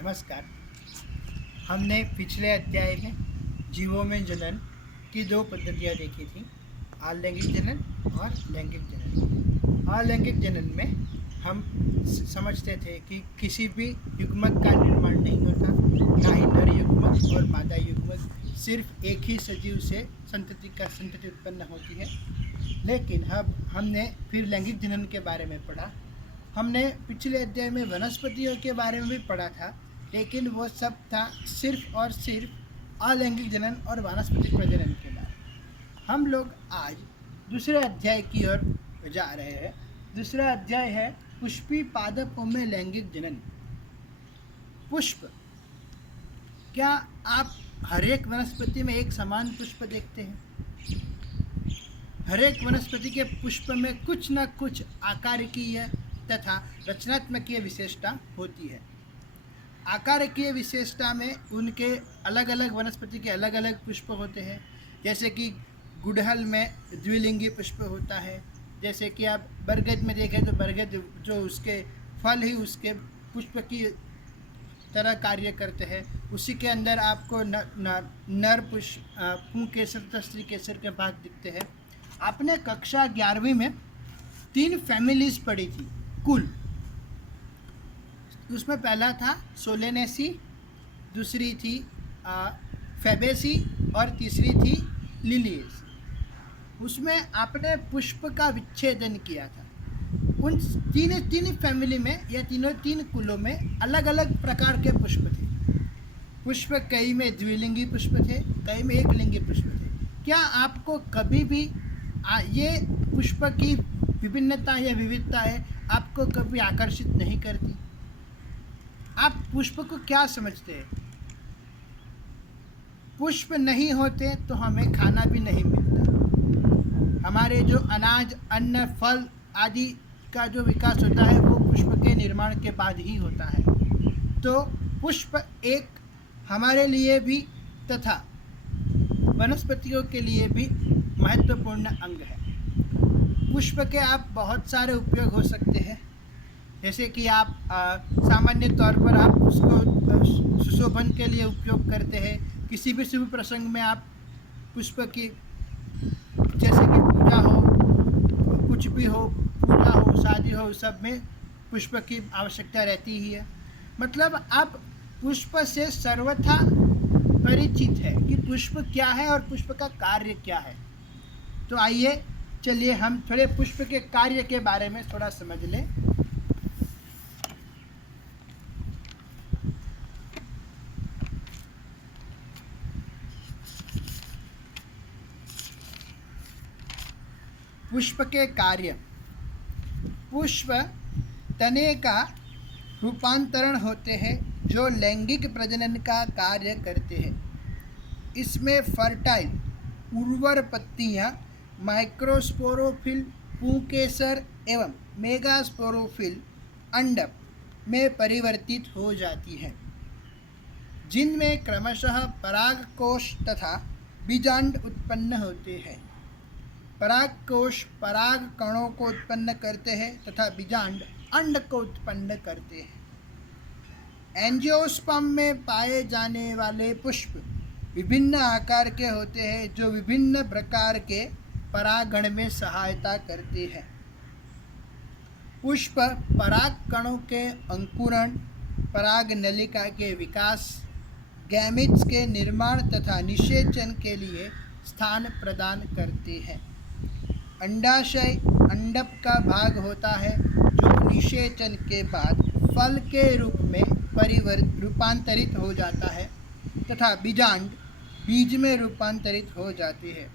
नमस्कार। हमने पिछले अध्याय में जीवों में जनन की दो पद्धतियाँ देखी थी, अलैंगिक जनन और लैंगिक जनन। अलैंगिक जनन में हम समझते थे कि किसी भी युग्मक का निर्माण नहीं होता, ना ही नर युग्मक और मादा युग्मक, सिर्फ एक ही सजीव से संतति उत्पन्न होती है। लेकिन अब हमने फिर लैंगिक जनन के बारे में पढ़ा। हमने पिछले अध्याय में वनस्पतियों के बारे में भी पढ़ा था, लेकिन वो सब था सिर्फ और सिर्फ अलैंगिक जनन और वानस्पतिक प्रजनन के बारे में। हम लोग आज दूसरे अध्याय की ओर जा रहे हैं। दूसरा अध्याय है पुष्पी पादपों में लैंगिक जनन। पुष्प, क्या आप हर एक वनस्पति में एक समान पुष्प देखते हैं? हर एक वनस्पति के पुष्प में कुछ न कुछ आकारिकीय तथा रचनात्मकीय विशेषता होती है। आकारिकीय विशेषता में उनके अलग अलग वनस्पति के अलग अलग पुष्प होते हैं। जैसे कि गुड़हल में द्विलिंगी पुष्प होता है। जैसे कि आप बरगद में देखें तो बरगद जो उसके फल ही उसके पुष्प की तरह कार्य करते हैं। उसी के अंदर आपको नर पुष्प पुंकेसर तथा स्त्री केसर के भाग दिखते हैं। आपने कक्षा 11वीं में 3 फैमिलीज पढ़ी थी कुल। उसमें पहला था सोलेनेसी, दूसरी थी फेबेसी और तीसरी थी लिलियस। उसमें आपने पुष्प का विच्छेदन किया था। उन तीन फैमिली में या तीन कुलों में अलग अलग प्रकार के पुष्प थे। पुष्प कई में द्विलिंगी पुष्प थे, कई में एक लिंगी पुष्प थे। क्या आपको कभी भी ये पुष्प की विभिन्नता या विविधताएं आपको कभी आकर्षित नहीं करती? आप पुष्प को क्या समझते हैं? पुष्प नहीं होते तो हमें खाना भी नहीं मिलता। हमारे जो अनाज, अन्न, फल आदि का जो विकास होता है वो पुष्प के निर्माण के बाद ही होता है। तो पुष्प एक हमारे लिए भी तथा वनस्पतियों के लिए भी महत्वपूर्ण अंग है। पुष्प के आप बहुत सारे उपयोग हो सकते हैं। जैसे कि आप सामान्य तौर पर आप उसको सुशोभन के लिए उपयोग करते हैं। किसी भी शुभ प्रसंग में आप पुष्प की, जैसे कि पूजा हो, कुछ भी हो, पूजा हो, शादी हो, सब में पुष्प की आवश्यकता रहती ही है। मतलब आप पुष्प से सर्वथा परिचित है कि पुष्प क्या है और पुष्प का कार्य क्या है। तो आइए चलिए हम थोड़े पुष्प के कार्य के बारे में थोड़ा समझ लें। पुष्प के कार्य। पुष्प तने का रूपांतरण होते हैं जो लैंगिक प्रजनन का कार्य करते हैं। इसमें फर्टाइल उर्वर पत्तियां माइक्रोस्पोरोफिल पुंकेसर एवं मेगास्पोरोफिल अंडक में परिवर्तित हो जाती हैं, जिनमें क्रमशः परागकोश तथा बीजांड उत्पन्न होते हैं। परागकोश पराग कणों को उत्पन्न करते हैं तथा बीजांड अंड को उत्पन्न करते हैं। एंजियोस्पर्म में पाए जाने वाले पुष्प विभिन्न आकार के होते हैं जो विभिन्न प्रकार के परागण में सहायता करते हैं। पुष्प पराग कणों के अंकुरण, पराग नलिका के विकास, गैमीट्स के निर्माण तथा निषेचन के लिए स्थान प्रदान करते हैं। अंडाशय अंडप का भाग होता है जो निषेचन के बाद फल के रूप में रूपांतरित हो जाता है तथा बीजांड बीज में रूपांतरित हो जाती है।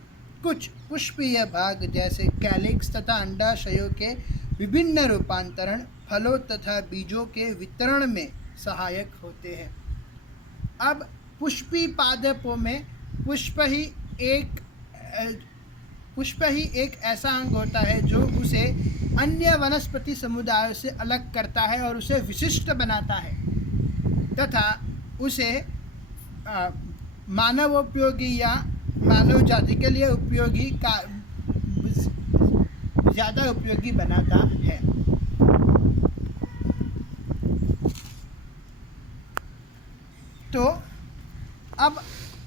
कुछ पुष्पीय भाग जैसे कैलिक्स तथा अंडाशयों के विभिन्न रूपांतरण फलों तथा बीजों के वितरण में सहायक होते हैं। अब पुष्पी पादपों में पुष्प ही एक ऐसा अंग होता है जो उसे अन्य वनस्पति समुदायों से अलग करता है और उसे विशिष्ट बनाता है तथा उसे मानवोपयोगी या मानव जाति के लिए उपयोगी का ज़्यादा उपयोगी बनाता है। तो अब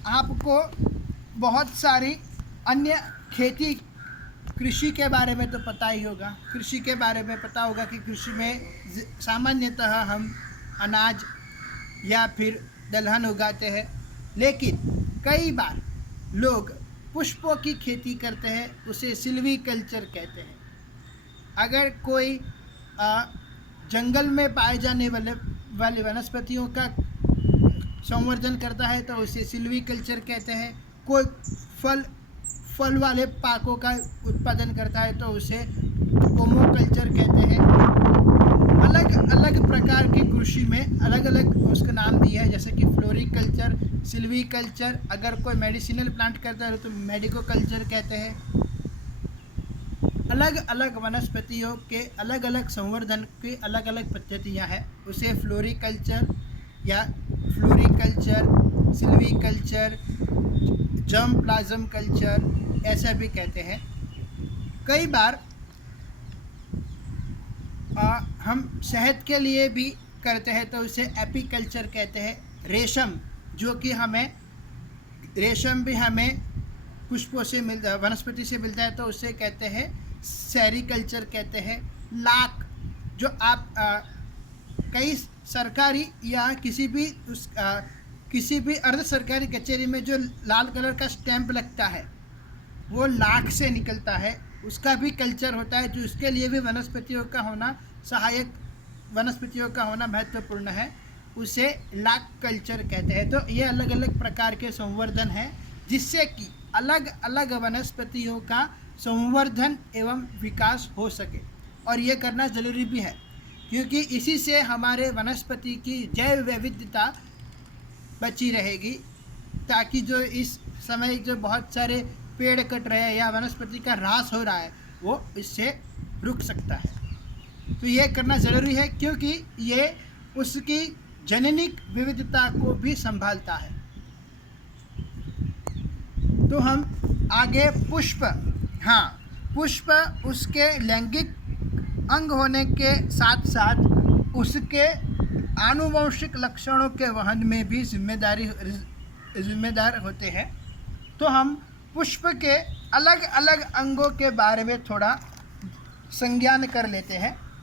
आपको बहुत सारी अन्य खेती कृषि के बारे में तो पता ही होगा। कृषि के बारे में पता होगा कि कृषि में सामान्यतः हम अनाज या फिर दलहन उगाते हैं, लेकिन कई बार लोग पुष्पों की खेती करते हैं, उसे सिल्वीकल्चर कहते हैं। अगर कोई जंगल में पाए जाने वाले वनस्पतियों का संवर्धन करता है तो उसे सिल्वीकल्चर कहते हैं। कोई फल वाले पाकों का उत्पादन करता है तो उसे पोमोकल्चर कहते हैं। अलग अलग प्रकार की कृषि में अलग अलग उसका नाम दिया है, जैसे कि फ्लोरिकल्चर, सिल्वीकल्चर। अगर कोई मेडिसिनल प्लांट करता है तो मेडिकोकल्चर कहते हैं। अलग अलग वनस्पतियों के अलग अलग संवर्धन की अलग अलग पद्धतियां हैं, उसे फ्लोरिकल्चर या floriculture, silviculture, germ plasm culture ऐसा भी कहते हैं। कई बार हम शहद के लिए भी करते हैं तो उसे एपीकल्चर कहते हैं। रेशम भी हमें पुष्पों से मिलता है, वनस्पति से मिलता है तो उसे कहते हैं सेरीकल्चर कहते हैं। लाख जो आप कई सरकारी या किसी भी अर्ध सरकारी कचहरी में जो लाल कलर का स्टैंप लगता है वो लाख से निकलता है, उसका भी कल्चर होता है, जो उसके लिए भी वनस्पतियों का होना सहायक वनस्पतियों का होना महत्वपूर्ण है, उसे लाख कल्चर कहते हैं। तो ये अलग अलग प्रकार के संवर्धन हैं जिससे कि अलग अलग वनस्पतियों का संवर्धन एवं विकास हो सके, और ये करना ज़रूरी भी है क्योंकि इसी से हमारे वनस्पति की जैव विविधता बची रहेगी, ताकि जो इस समय जो बहुत सारे पेड़ कट रहे हैं या वनस्पति का ह्रास हो रहा है वो इससे रुक सकता है। तो ये करना ज़रूरी है क्योंकि ये उसकी जेनेटिक विविधता को भी संभालता है। तो हम आगे पुष्प उसके लैंगिक अंग होने के साथ साथ उसके आनुवंशिक लक्षणों के वहन में भी जिम्मेदार होते हैं। तो हम पुष्प के अलग अलग अंगों के बारे में थोड़ा संज्ञान कर लेते हैं।